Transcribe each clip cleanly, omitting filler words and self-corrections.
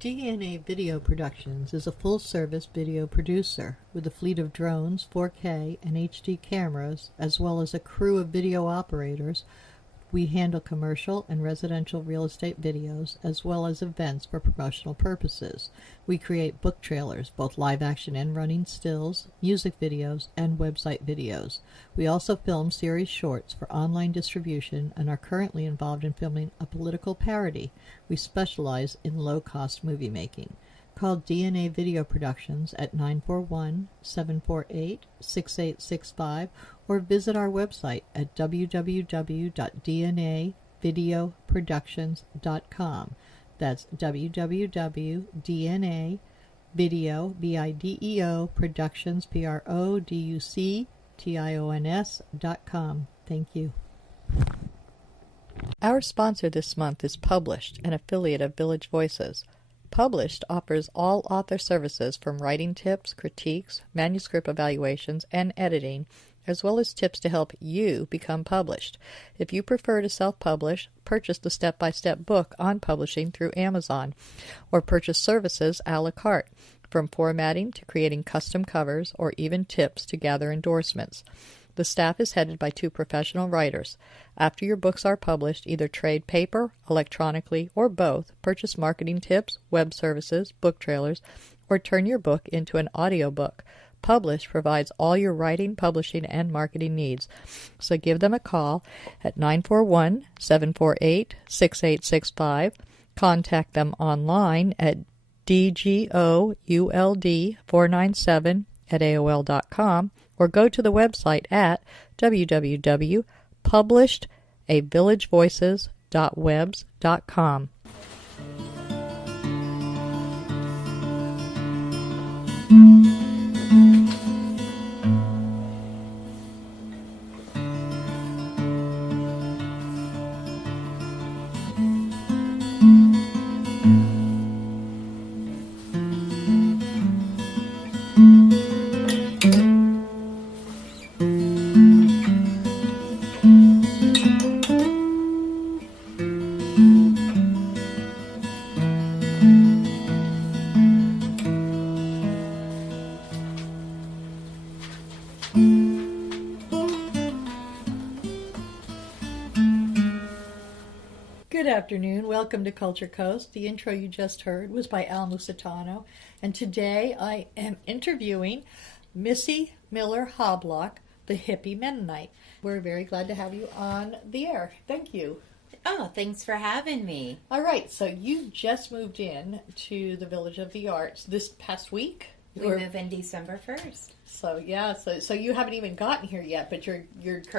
DNA Video Productions is a full-service video producer with a fleet of drones, 4K, and HD cameras, as well as a crew of video operators. We handle commercial and residential real estate videos, as well as events for promotional purposes. We create book trailers, both live-action and running stills, music videos, and website videos. We also film series shorts for online distribution and are currently involved in filming a political parody. We specialize in low-cost movie making. Call DNA Video Productions at 941-748-6865 or visit our website at www.dnavideoproductions.com. That's www.dnavideoproductions.com. Thank you. Our sponsor this month is Published, an affiliate of Village Voices. Published offers all author services from writing tips, critiques, manuscript evaluations, and editing, as well as tips to help you become published. If you prefer to self-publish, purchase the step-by-step book on publishing through Amazon, or purchase services a la carte, from formatting to creating custom covers, or even tips to gather endorsements. The staff is headed by 2 professional writers. After your books are published, either trade paper, electronically, or both, purchase marketing tips, web services, book trailers, or turn your book into an audiobook. Publish provides all your writing, publishing, and marketing needs. So give them a call at 941-748-6865. Contact them online at dgould497@aol.com, or go to the website at www.publishedavillagevoices.webs.com. Good afternoon. Welcome to Culture Coast. The intro you just heard was by Al Musitano, and today I am interviewing Missy Miller-Hoblock, the Hippy Mennonite. We're very glad to have you on the air. Thank you. Oh, thanks for having me. All right, so you just moved in to the Village of the Arts this past week? We move in December 1st. So yeah, so you haven't even gotten here yet, but you're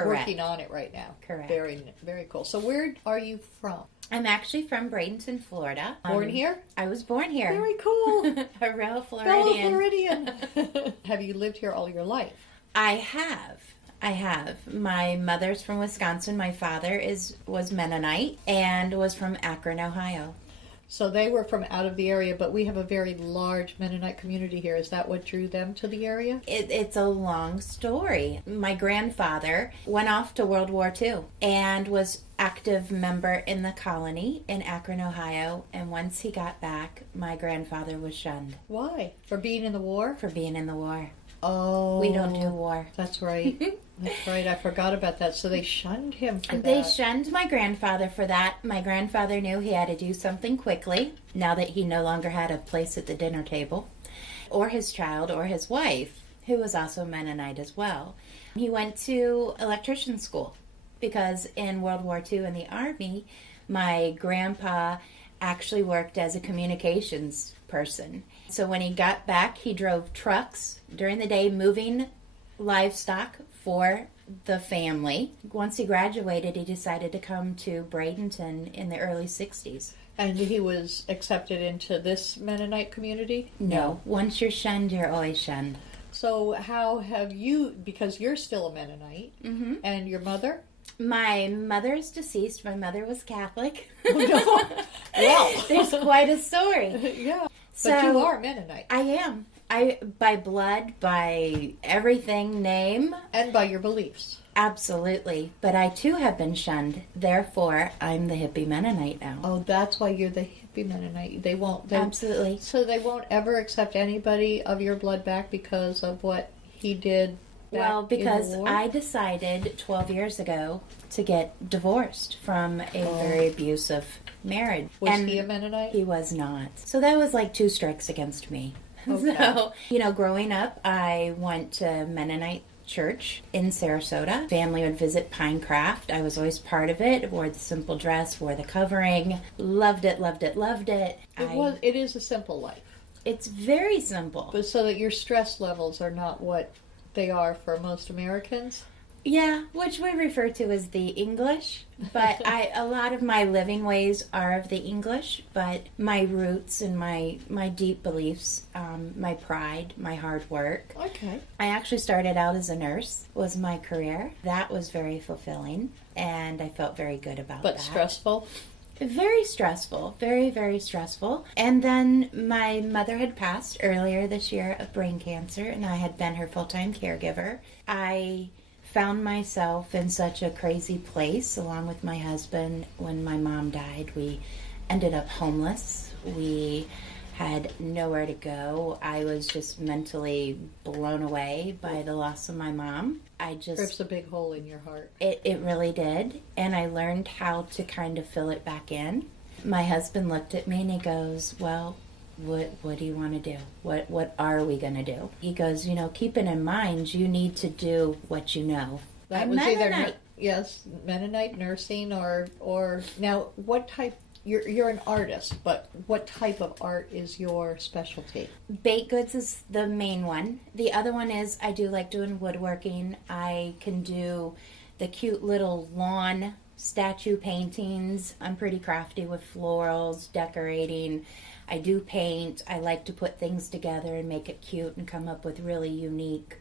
working on it right now. Correct. Very, very cool. So where are you from? I'm actually from Bradenton, Florida. Born here? I was born here. Very cool. A real Floridian. Fellow Floridian. Have you lived here all your life? I have. My mother's from Wisconsin. My father was Mennonite and was from Akron, Ohio. So they were from out of the area, but we have a very large Mennonite community here. Is that what drew them to the area? It's a long story. My grandfather went off to World War II and was active member in the colony in Akron, Ohio. And once he got back, my grandfather was shunned. Why? For being in the war? For being in the war. Oh. We don't do war. That's right. That's right. I forgot about that. So they shunned him for that. They shunned my grandfather for that. My grandfather knew he had to do something quickly now that he no longer had a place at the dinner table, or his child, or his wife, who was also Mennonite as well. He went to electrician school because in World War II in the Army, my grandpa actually worked as a communications person. So when he got back, he drove trucks during the day moving livestock for the family. Once he graduated, he decided to come to Bradenton in the early 60s. And he was accepted into this Mennonite community? No. Once you're shunned, you're always shunned. So how have you, because you're still a Mennonite, and your mother? My mother's deceased. My mother was Catholic. Oh, no. Well. There's quite a story. Yeah. So, but you are Mennonite. I am. By blood, by everything, name. And by your beliefs. Absolutely. But I too have been shunned. Therefore, I'm the Hippy Mennonite now. Oh, that's why you're the Hippie Mennonite. They won't. Absolutely. So they won't ever accept anybody of your blood back because of what he did. Well, because I decided 12 years ago to get divorced from a very abusive marriage. Was he a Mennonite? He was not. So that was like 2 strikes against me. Okay. So, growing up, I went to Mennonite church in Sarasota. Family would visit Pinecraft. I was always part of it. Wore the simple dress, wore the covering. Loved it, loved it, loved it. It is a simple life. It's very simple. But so that your stress levels are not what they are for most Americans? Yeah, which we refer to as the English. But a lot of my living ways are of the English, but my roots and my deep beliefs, my pride, my hard work. Okay. I actually started out as a nurse, was my career. That was very fulfilling, and I felt very good about that. But stressful? Very stressful. Very, very stressful. And then my mother had passed earlier this year of brain cancer, and I had been her full-time caregiver. I found myself in such a crazy place along with my husband. When my mom died, we ended up homeless. We had nowhere to go. I was just mentally blown away by the loss of my mom. Rips a big hole in your heart. It really did. And I learned how to kind of fill it back in. My husband looked at me and he goes, well, what do you want to do? What are we going to do? He goes, keeping in mind, you need to do what you know. That was either Mennonite nursing or now what type? You're an artist, but what type of art is your specialty? Baked goods is the main one. The other one is I do like doing woodworking. I can do the cute little lawn statue paintings. I'm pretty crafty with florals, decorating. I do paint. I like to put things together and make it cute and come up with really unique,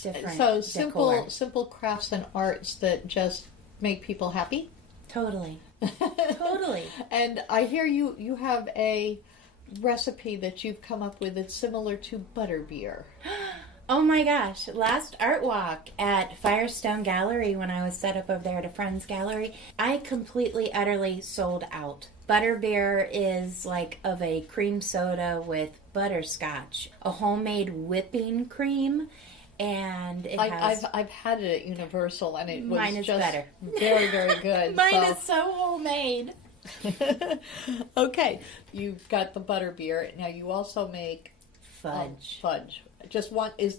different decor. simple crafts and arts that just make people happy? Totally. Totally. And I hear you have a recipe that you've come up with that's similar to butterbeer. Oh my gosh. Last art walk at Firestone Gallery when I was set up over there at a friend's gallery, I completely, utterly sold out. Butterbeer is like of a cream soda with butterscotch, a homemade whipping cream, and I've had it at Universal, and it was mine is just better. Very, very good. Mine is so homemade. Okay, you've got the butterbeer. Now you also make fudge. Fudge. Just one is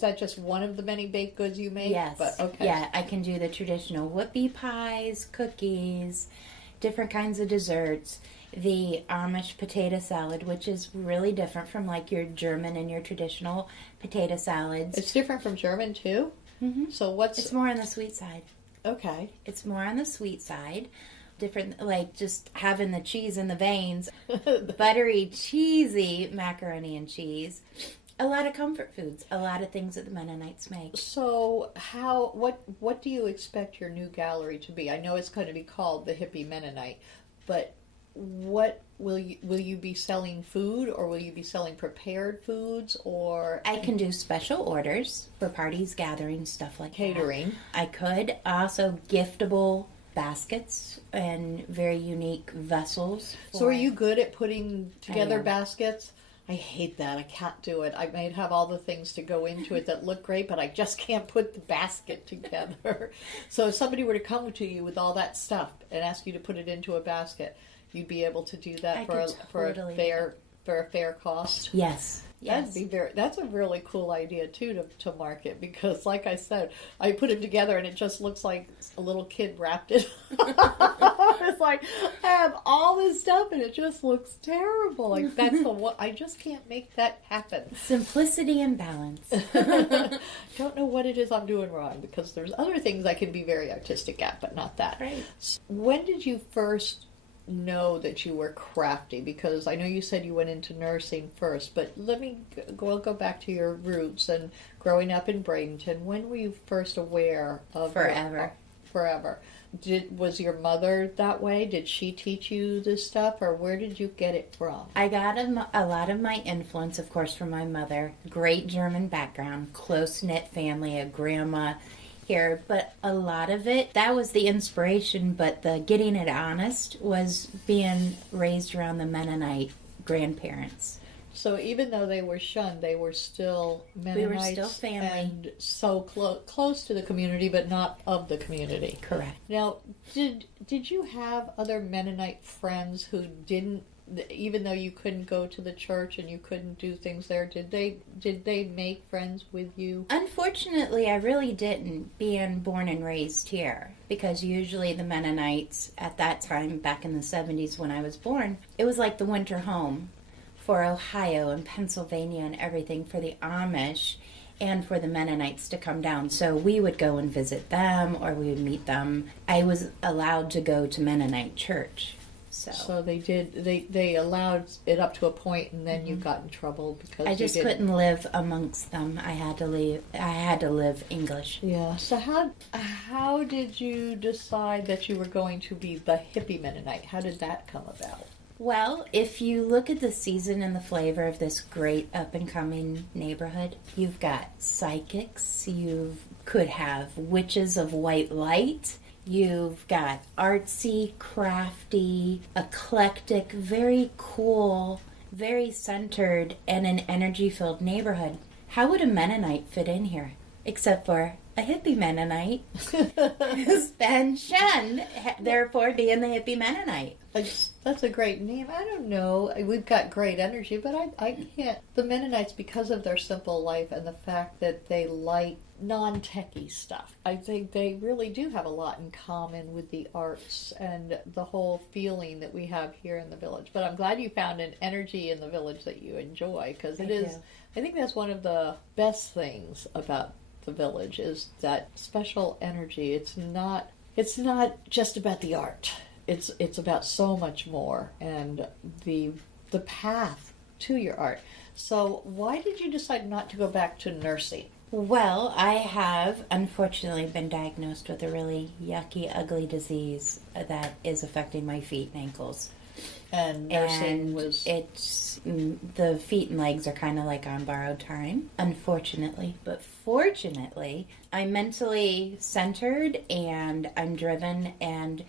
that just one of the many baked goods you make? Yes. But, okay. Yeah, I can do the traditional whoopie pies, cookies, different kinds of desserts. The Amish potato salad, which is really different from like your German and your traditional potato salads. It's different from German too? Mm-hmm. So It's more on the sweet side. Okay. It's more on the sweet side. Different, like just having the cheese in the veins. Buttery, cheesy macaroni and cheese. A lot of comfort foods. A lot of things that the Mennonites make. So what do you expect your new gallery to be? I know it's going to be called the Hippy Mennonite, but what will you be selling food, or will you be selling prepared foods, or I can do special orders for parties, gatherings, stuff like catering. That. I could also giftable baskets and very unique vessels. So are you good at putting together baskets? I hate that. I can't do it. I might have all the things to go into it that look great, but I just can't put the basket together. So if somebody were to come to you with all that stuff and ask you to put it into a basket, you'd be able to do that for a fair cost? Yes. Yes. That's a really cool idea too to market, because like I said, I put it together and it just looks like a little kid wrapped it. It's like I have all this stuff and it just looks terrible. Like that's the one, I just can't make that happen. Simplicity and balance. Don't know what it is I'm doing wrong, because there's other things I can be very artistic at, but not that. Right. When did you first know that you were crafty? Because I know you said you went into nursing first, but let me go back to your roots and growing up in Bradenton. When were you first aware of forever? Was your mother that way? Did she teach you this stuff, or where did you get it from? I got a lot of my influence, of course, from my mother. Great German background, close-knit family, a grandma here, but a lot of it, that was the inspiration, but the getting it honest was being raised around the Mennonite grandparents. So even though they were shunned, they were still Mennonites. We were still family. And so close to the community, but not of the community. Correct. Now, did you have other Mennonite friends who didn't, even though you couldn't go to the church and you couldn't do things there, did they make friends with you? Unfortunately, I really didn't, being born and raised here, because usually the Mennonites at that time, back in the 70s when I was born, it was like the winter home for Ohio and Pennsylvania and everything, for the Amish and for the Mennonites to come down. So we would go and visit them, or we would meet them. I was allowed to go to Mennonite church. So they allowed it up to a point, and then you got in trouble because I just couldn't live amongst them. I had to leave. I had to live English. Yeah. So how did you decide that you were going to be the Hippy Mennonite? How did that come about? Well, if you look at the season and the flavor of this great up-and-coming neighborhood, you've got psychics, you could have witches of white light, you've got artsy, crafty, eclectic, very cool, very centered, and an energy-filled neighborhood. How would a Mennonite fit in here? Except for a Hippy Mennonite who's been shunned, therefore being the Hippy Mennonite. That's a great name. I don't know. We've got great energy, but I can't. The Mennonites, because of their simple life and the fact that they like non-techie stuff, I think they really do have a lot in common with the arts and the whole feeling that we have here in the village. But I'm glad you found an energy in the village that you enjoy, because it is. I think that's one of the best things about the village, is that special energy. It's not just about the art. It's about so much more, and the path to your art. So why did you decide not to go back to nursing? Well, I have unfortunately been diagnosed with a really yucky, ugly disease that is affecting my feet and ankles. And nursing it's the feet and legs are kind of like on borrowed time, unfortunately. But fortunately, I'm mentally centered and I'm driven, and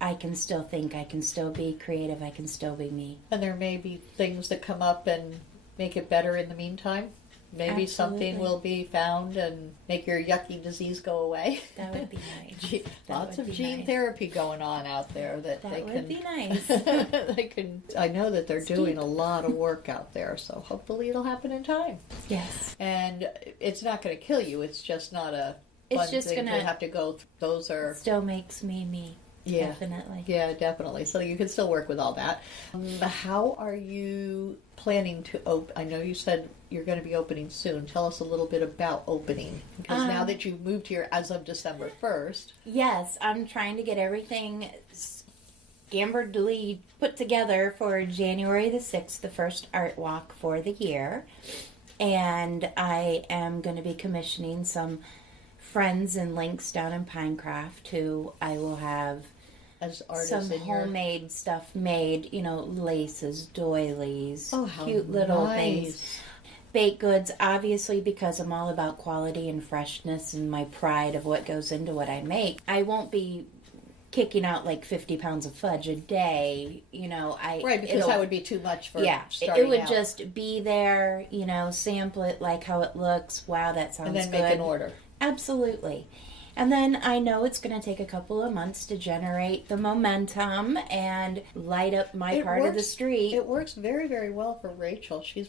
I can still think, I can still be creative, I can still be me. And there may be things that come up and make it better in the meantime. Maybe Absolutely. Something will be found and make your yucky disease go away. That would be nice. Lots of gene therapy going on out there that they can. That would be nice. They can. I know that they're doing a lot of work out there, so hopefully it'll happen in time. Yes. And it's not going to kill you. It's just not a fun It's just thing gonna to have to go through. Those are still makes me me. Yeah. Definitely. Yeah, definitely. So you can still work with all that. How are you planning to open? I know you said you're going to be opening soon. Tell us a little bit about opening. Because now that you've moved here as of December 1st. Yes, I'm trying to get everything scamperedly put together for January the 6th, the first art walk for the year. And I am going to be commissioning some friends and links down in Pinecraft who I will have as artists some homemade stuff made, laces, doilies, cute little things. Baked goods, obviously, because I'm all about quality and freshness and my pride of what goes into what I make. I won't be kicking out like 50 pounds of fudge a day, Right, because that would be too much for starting it would out. just be there, sample it, like how it looks. Wow, that sounds good. And then make an order. Absolutely. And then I know it's going to take a couple of months to generate the momentum and light up my part of the street. It works very, very well for Rachel. She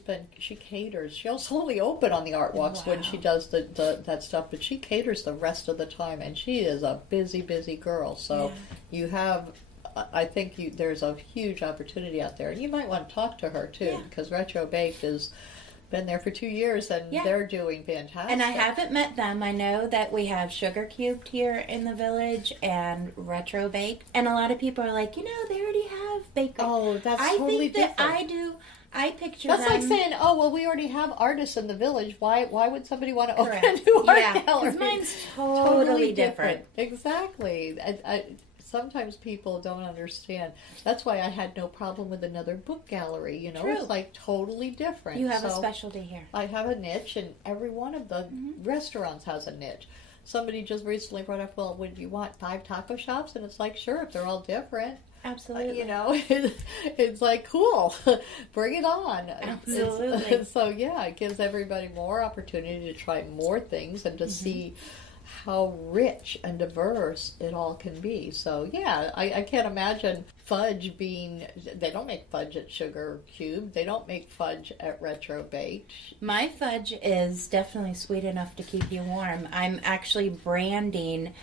caters. She'll only open on the art walks when she does that stuff, but she caters the rest of the time, and she is a busy, busy girl. So you have, I think there's a huge opportunity out there. And you might want to talk to her, too, because Retro Baked is been there for 2 years, and they're doing fantastic. And I haven't met them. I know that we have Sugar Cubed here in the village and Retro Baked, and a lot of people are like, they already have bakery. Oh, that's totally different. I think that I picture that's them. like saying, oh, well, we already have artists in the village. Why would somebody want to open a new art gallery? Because mine's totally different. Exactly. Sometimes people don't understand. That's why I had no problem with another book gallery. True. It's like totally different. You have a specialty here. I have a niche, and every one of the restaurants has a niche. somebody just recently brought up, well, would you want 5 taco shops? And it's like, sure, if they're all different. Absolutely. You know, it's like, cool, bring it on. Absolutely. So, yeah, it gives everybody more opportunity to try more things and to see how rich and diverse it all can be. So, yeah, I can't imagine fudge being, they don't make fudge at Sugar Cube. They don't make fudge at Retro Baked. My fudge is definitely sweet enough to keep you warm. I'm actually branding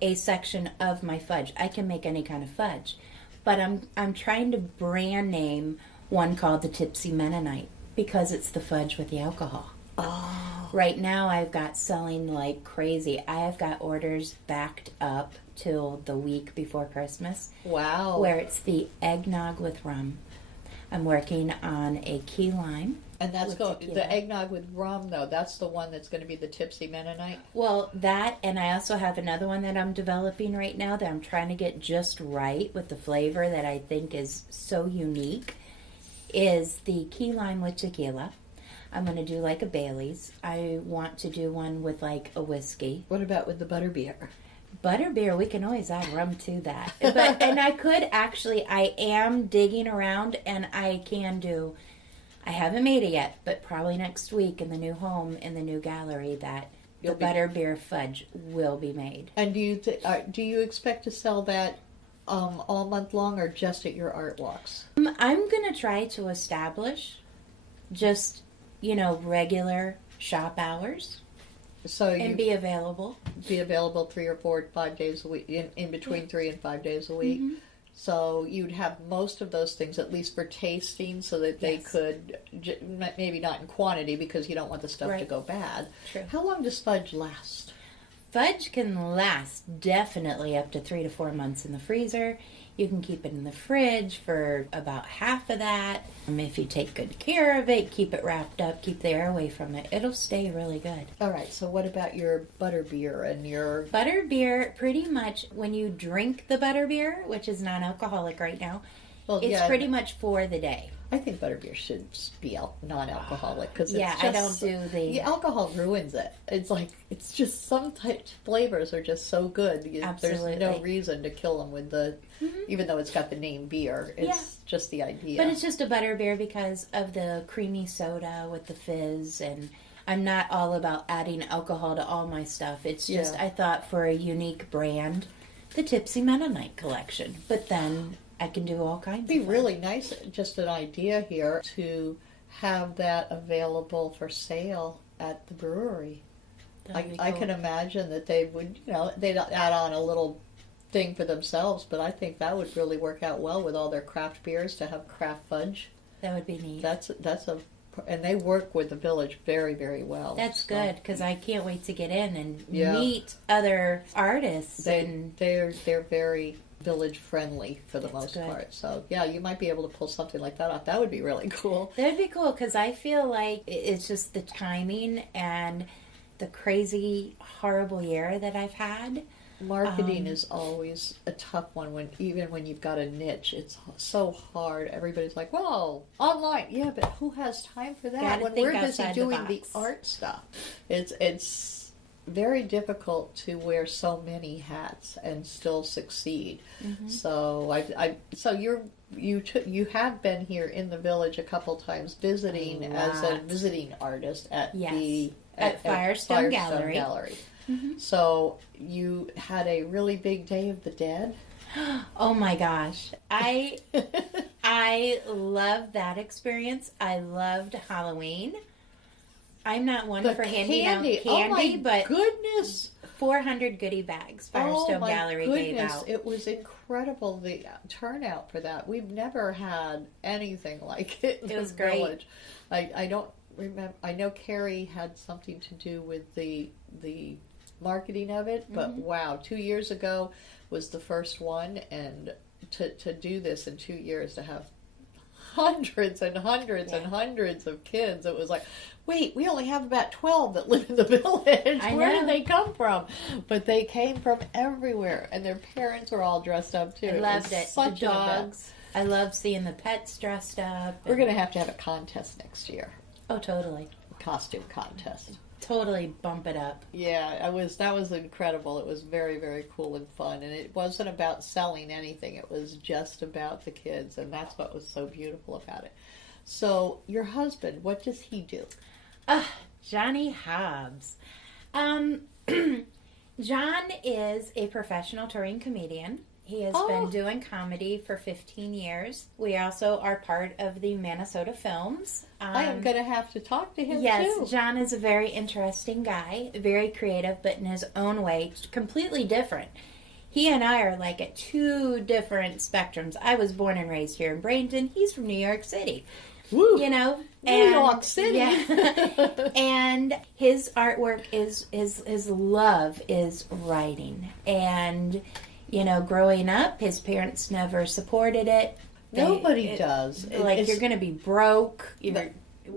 a section of my fudge. I can make any kind of fudge, but I'm trying to brand name one called the Tipsy Mennonite because it's the fudge with the alcohol. Oh. Right now I've got selling like crazy. I have got orders backed up till the week before Christmas. Wow. Where it's the eggnog with rum. I'm working on a key lime. And that's the eggnog with rum, though. That's the one that's going to be the Tipsy Mennonite. Well, that, and I also have another one that I'm developing right now that I'm trying to get just right with the flavor that I think is so unique, is the key lime with tequila. I'm going to do like a Bailey's. I want to do one with like a whiskey. What about with the butterbeer? Butterbeer, we can always add rum to that. And I could actually, I am digging around and I can do, I haven't made it yet, but probably next week in the new home, in the new gallery, that the butterbeer fudge will be made. And do you expect to sell that all month long or just at your art walks? I'm going to try to establish just, regular shop hours. And be available. Be available 3 or 4, 5 days a week, in between 3 and 5 days a week. Mm-hmm. So you'd have most of those things, at least for tasting, so that they could, maybe not in quantity because you don't want the stuff to go bad. True. How long does fudge last? Fudge can last definitely up to 3 to 4 months in the freezer. You can keep it in the fridge for about half of that. If you take good care of it, keep it wrapped up, keep the air away from it, it'll stay really good. All right, so what about your butterbeer and your... Butterbeer, pretty much when you drink the butterbeer, which is non-alcoholic right now, it's pretty much for the day. I think butterbeer should be non-alcoholic because I don't do the alcohol ruins it. It's like it's just some flavors are just so good. Absolutely. There's no reason to kill them with even though it's got the name beer. It's just the idea. But it's just a butterbeer because of the creamy soda with the fizz, and I'm not all about adding alcohol to all my stuff. It's just I thought for a unique brand, the Tipsy Mennonite collection. But then I can do all kinds. It'd be really nice, just an idea here, to have that available for sale at the brewery. I can imagine that they would, they'd add on a little thing for themselves, but I think that would really work out well with all their craft beers to have craft fudge. That would be neat. And they work with the village very, very well. That's good, because I can't wait to get in and meet other artists. They're very village friendly for the most part. So you might be able to pull something like that off. That would be really cool. That'd be cool because I feel like it's just the timing and the crazy horrible year that I've had. Marketing is always a tough one even when you've got a niche. It's so hard. Everybody's like, well, online. Yeah, but who has time for that? When we're busy doing the art stuff. It's very difficult to wear so many hats and still succeed. Mm-hmm. So you have been here in the village a couple times visiting as a visiting artist at Firestone Gallery. Mm-hmm. So you had a really big Day of the Dead. Oh my gosh. I love that experience. I loved Halloween. I'm not one for handing out candy, but goodness, 400 goodie bags Firestone Gallery gave out. It was incredible, the turnout for that. We've never had anything like it in the village. I don't remember. I know Carrie had something to do with the marketing of it, but wow, 2 years ago was the first one, and to do this in 2 years, to have hundreds and hundreds and hundreds of kids, it was like, wait, we only have about 12 that live in the village. Where did they come from? But they came from everywhere, and their parents were all dressed up too. I loved it. Such the dogs. I love seeing the pets dressed up. We're going to have a contest next year. Oh, totally. Costume contest. totally bump it up. Yeah, that was incredible. It was very, very cool and fun. And it wasn't about selling anything. It was just about the kids. And that's what was so beautiful about it. So your husband, what does he do? Johnny Hobbs. John is a professional touring comedian. He has been doing comedy for 15 years. We also are part of the Minnesota Films. I am going to have to talk to him, too. Yes, John is a very interesting guy, very creative, but in his own way, completely different. He and I are like at two different spectrums. I was born and raised here in Bradenton. He's from New York City. Woo. You know, New York City. Yeah. And his artwork his love is writing. And, you know, growing up, his parents never supported it. Nobody does. You're going to be broke.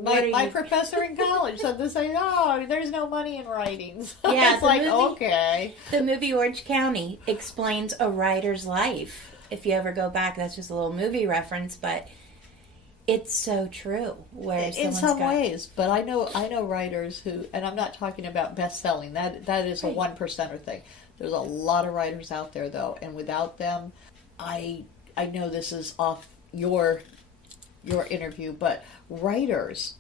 My professor in college said the same. Oh, there's no money in writing. So yeah, it's like, okay. The movie Orange County explains a writer's life. If you ever go back, that's just a little movie reference, but it's so true. In some ways, but I know writers who, and I'm not talking about best-selling. That is a 1%er thing. There's a lot of writers out there, though, and without them, I know this is off your interview, but writers,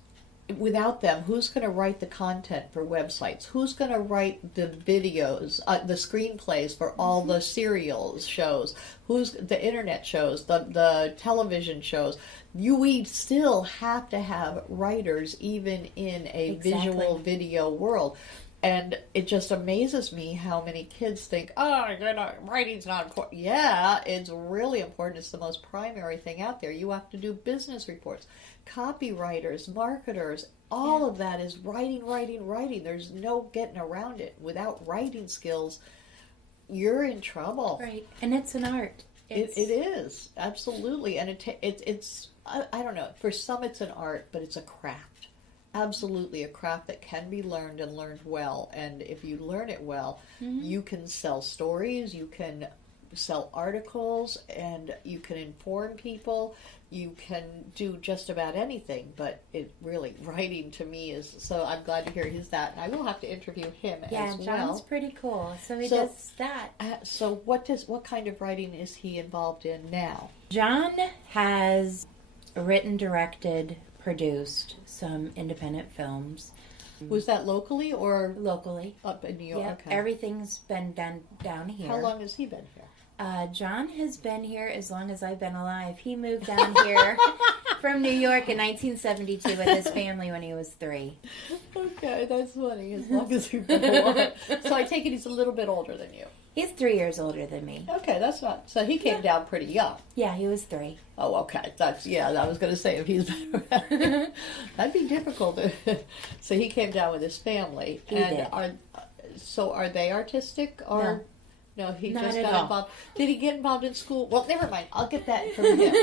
without them, who's going to write the content for websites? Who's going to write the videos, the screenplays for all the serials shows? Who's the internet shows, the television shows? We still have to have writers even in a visual video world. And it just amazes me how many kids think, writing's not important. Yeah, it's really important. It's the most primary thing out there. You have to do business reports. Copywriters, marketers, all of that is writing. There's no getting around it. Without writing skills, you're in trouble. Right, and it's an art. It is, absolutely. And it's I don't know, for some it's an art, but it's a craft. Absolutely a craft that can be learned and learned well. And if you learn it well, you can sell stories, you can sell articles, and you can inform people. You can do just about anything, but it really, writing to me is, so I'm glad to hear he's that. And I will have to interview him as well. Yeah, John's pretty cool. So he does that. So what kind of writing is he involved in now? John has written, directed, produced some independent films. Was that locally or? Locally. Up in New York? Yep. Okay. Everything's been done down here. How long has he been here? John has been here as long as I've been alive. He moved down here from New York in 1972 with his family when he was 3. Okay, that's funny. As long as you've been alive. So I take it he's a little bit older than you. He's 3 years older than me. Okay, that's not. So he came down pretty young. Yeah, he was 3. Oh, okay. I was going to say if he's been around, that'd be difficult. So he came down with his family. He did. Are they artistic or? No, he Not just at got all. involved. Did he get involved in school? Well, never mind. I'll get that from him.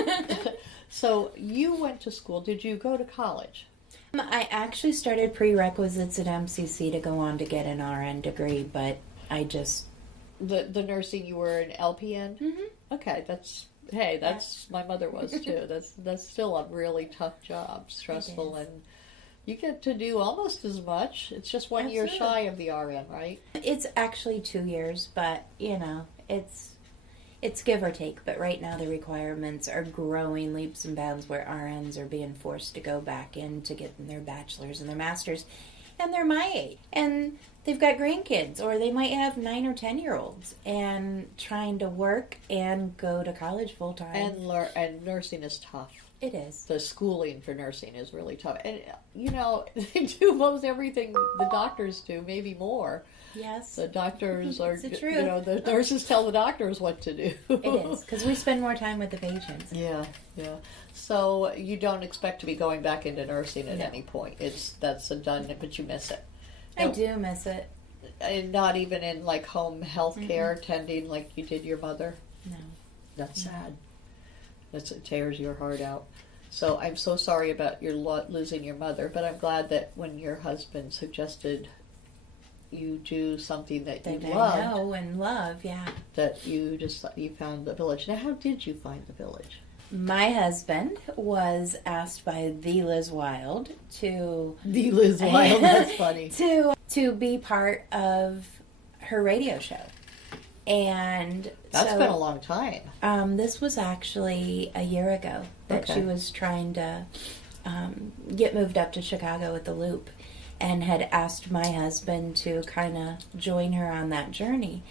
So you went to school. Did you go to college? I actually started prerequisites at MCC to go on to get an RN degree, but I just... The nursing, you were an LPN? Mm-hmm. Okay, that's my mother was too. That's still a really tough job, stressful, and you get to do almost as much. It's just 1 year shy of the RN, right? It's actually 2 years, but it's give or take. But right now the requirements are growing leaps and bounds where RNs are being forced to go back in to get their bachelor's and their master's, and they're my age. And they've got grandkids, or they might have 9 or 10-year-olds, and trying to work and go to college full time. And nursing is tough. It is. The schooling for nursing is really tough. And, they do most everything the doctors do, maybe more. Yes. The doctors are, the truth. The nurses tell the doctors what to do. It is, because we spend more time with the patients. Yeah. So you don't expect to be going back into nursing at No. any point. That's a done, but you miss it. I do miss it. And not even in like home health care, tending like you did your mother? No. That's sad. It tears your heart out. So I'm so sorry about your losing your mother, but I'm glad that when your husband suggested you do something that you loved, I know and love, yeah. that you found the village. Now, how did you find the village? My husband was asked by the Liz Wild That's funny. to be part of her radio show. And That's been a long time. This was actually a year ago that Okay. she was trying to get moved up to Chicago with the Loop, and had asked my husband to kind of join her on that journey.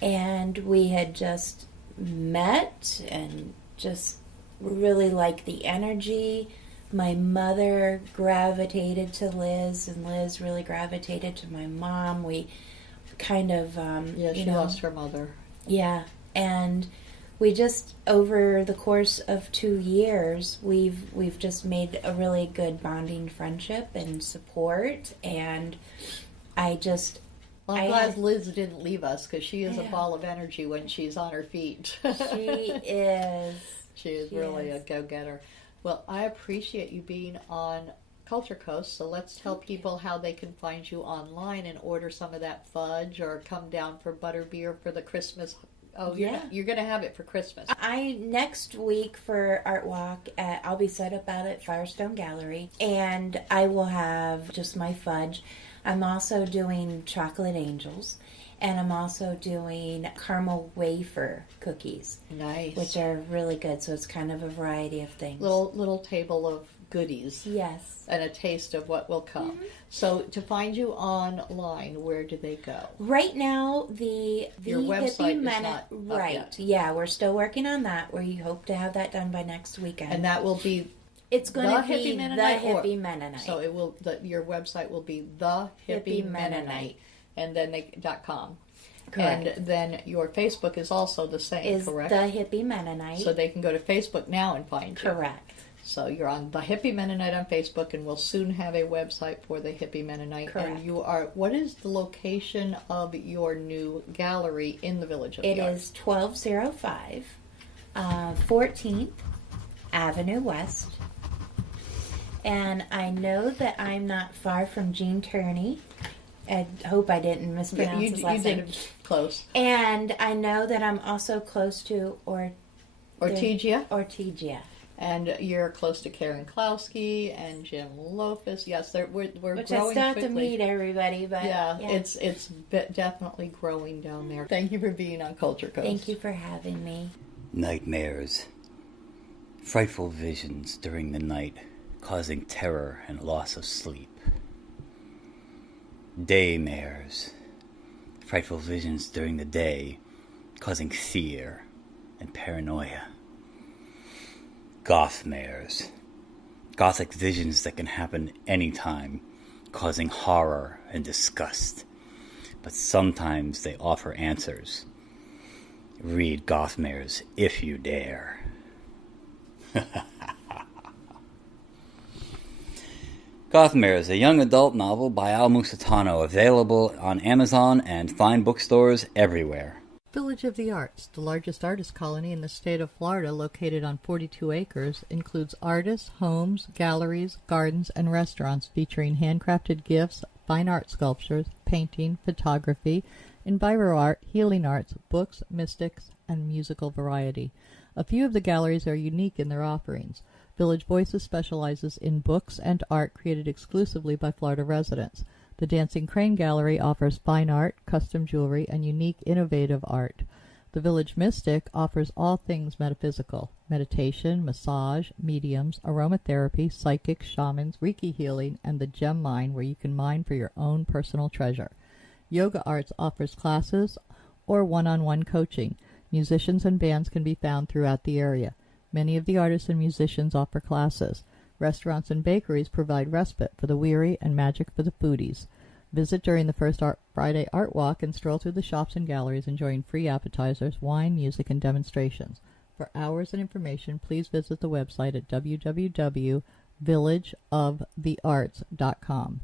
And we had just met and just really liked the energy. My mother gravitated to Liz, and Liz really gravitated to my mom. We kind of, She lost her mother. Yeah, and we just, over the course of 2 years, we've just made a really good bonding friendship and support, and I'm glad Liz didn't leave us, because she is a ball of energy when she's on her feet. She is. She is really a go-getter. Well, I appreciate you being on Culture Coast, so let's tell people how they can find you online and order some of that fudge, or come down for butterbeer for the Christmas. Oh, you're going to have it for Christmas. Next week for Art Walk, I'll be set up out at Firestone Gallery, and I will have just my fudge. I'm also doing chocolate angels, and I'm also doing caramel wafer cookies. Nice. Which are really good, so it's kind of a variety of things. Little table of goodies. Yes. And a taste of what will come. Mm-hmm. So to find you online, where do they go? Right now, your website is not up yet. Yeah, we're still working on that. We hope to have that done by next weekend. And that will be It's going to be Hippy Mennonite, the Hippy Mennonite. So it will. Your website will be the Hippy Mennonite, and then .com. Correct. And then your Facebook is also the same, correct? The Hippy Mennonite. So they can go to Facebook now and find you. Correct. So you're on the Hippy Mennonite on Facebook, and we'll soon have a website for the Hippy Mennonite. Correct. And what is the location of your new gallery in the Village of the Arts? It is 1205 14th Avenue West. And I know that I'm not far from Gene Tierney. I hope I didn't mispronounce his last name. You did close. And I know that I'm also close to Ortegia. And you're close to Karen Klowski and Jim Lofus. Yes, we're growing Which I still have to quickly. meet everybody, but it's definitely growing down there. Thank you for being on Culture Coast. Thank you for having me. Nightmares. Frightful visions during the night, causing terror and loss of sleep. Daymares. Frightful visions during the day, causing fear and paranoia. Gothmares. Gothic visions that can happen anytime, causing horror and disgust. But sometimes they offer answers. Read Gothmares if you dare. Gothmares, a young adult novel by Al Musitano, available on Amazon and fine bookstores everywhere. Village of the Arts, the largest artist colony in the state of Florida, located on 42 acres, includes artists, homes, galleries, gardens, and restaurants featuring handcrafted gifts, fine art sculptures, painting, photography, enviro art, healing arts, books, mystics, and musical variety. A few of the galleries are unique in their offerings. Village Voices specializes in books and art created exclusively by Florida residents. The Dancing Crane Gallery offers fine art, custom jewelry, and unique, innovative art. The Village Mystic offers all things metaphysical: meditation, massage, mediums, aromatherapy, psychics, shamans, Reiki healing, and the gem mine, where you can mine for your own personal treasure. Yoga Arts offers classes or one-on-one coaching. Musicians and bands can be found throughout the area. Many of the artists and musicians offer classes. Restaurants and bakeries provide respite for the weary and magic for the foodies. Visit during the first Friday Art Walk and stroll through the shops and galleries enjoying free appetizers, wine, music, and demonstrations. For hours and information, please visit the website at www.villageofthearts.com.